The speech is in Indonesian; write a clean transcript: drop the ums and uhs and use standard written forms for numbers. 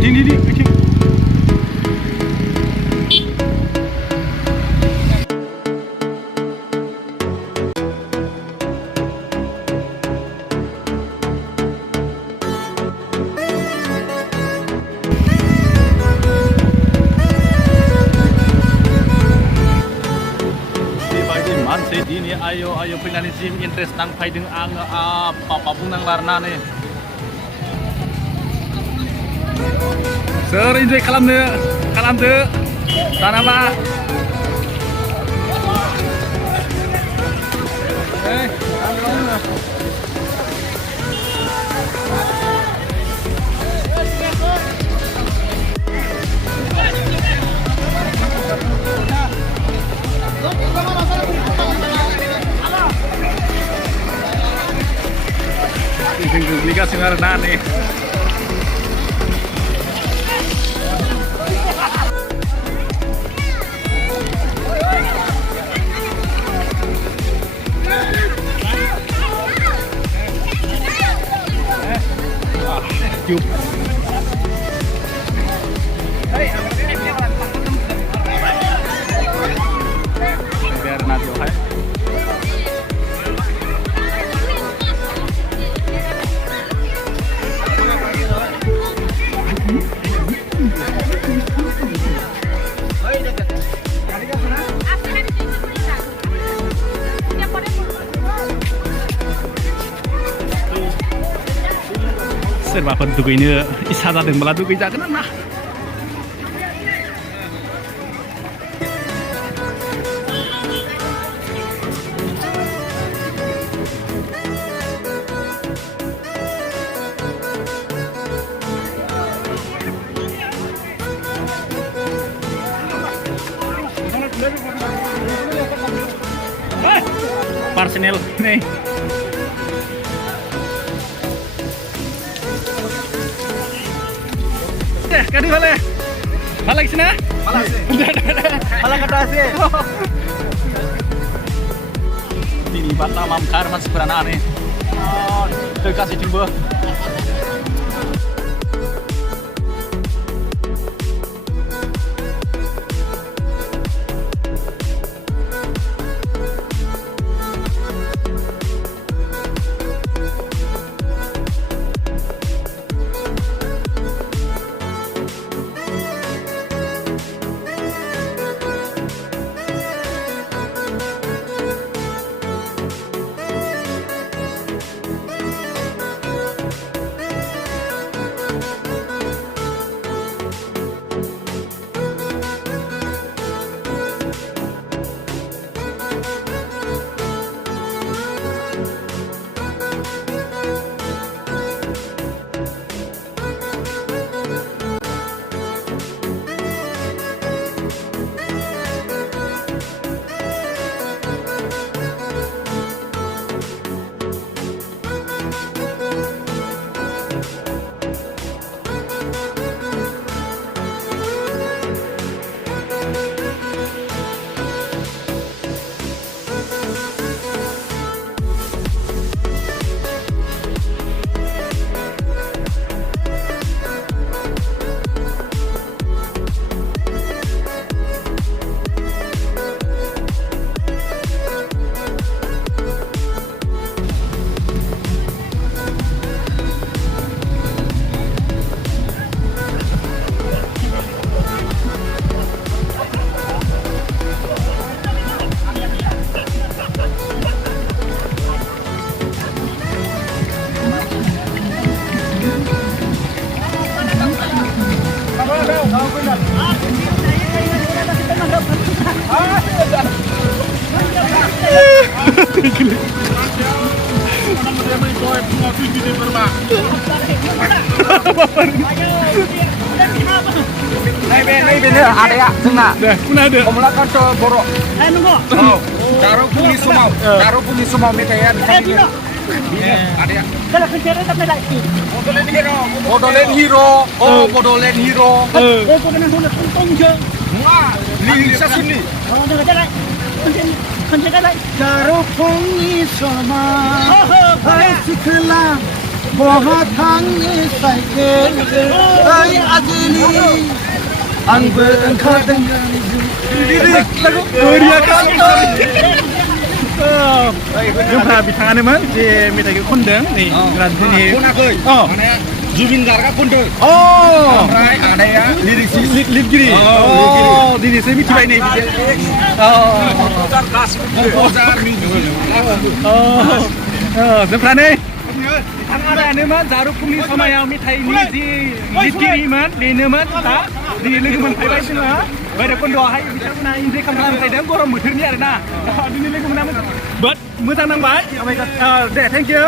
di. Ini ayo pengen sim interest nang paideng ang apa nang larna nih. Sir enjoy kalam tuh. Tanah apa? Liga Singarana nih. Cube. Biar nanti hai. Serbakan tuh ini isada dan meladu kita kena nah. Personel nih. Kadi balik. Balik sini. Balik ke atas sih. Ini bata mamkar mas berana nih. Oh, kasih timba. Nay bên ada ya, sengna. Kuna ada. Pemulakan ke borok. Nunggu. Oh, karo bunyi sumau mekayan. Ada ya. Kalau kerja tak lagi. Bodolen hero. Oh, Bodolen hero. Kau kena sudah tuntung je. Wah, li sasuni. Oh, dah jalan. Kerja lagi. Karo pungi sama. Hai sikla. बहा थांनो साइकेल ओइ आजोलि आंबो ओंखारदों जोंहा बिथाङानोमोन जे मेथाइखौ खनदों नै राजधानि खनाखै माने जुबिन गार्गआ खनदों अ ओमफ्राय आदाया लिरगिरि दिनैसो मिथिबाय नै जोंफ्रा नै बिथाङानोमोन जारुफुंनि समायाव मेथाइनि जि लिरगिरिमोन बेनोमोन दा दिनै लोगो मोनफैबाय जोङो भैरबकुन्द'आवहाय बिथांमोना इन्जय खालामनानै फैदों गरम बोथोरनि आरोना दिनै लोगो मोना मोजां नांबाय दे थेंक इउ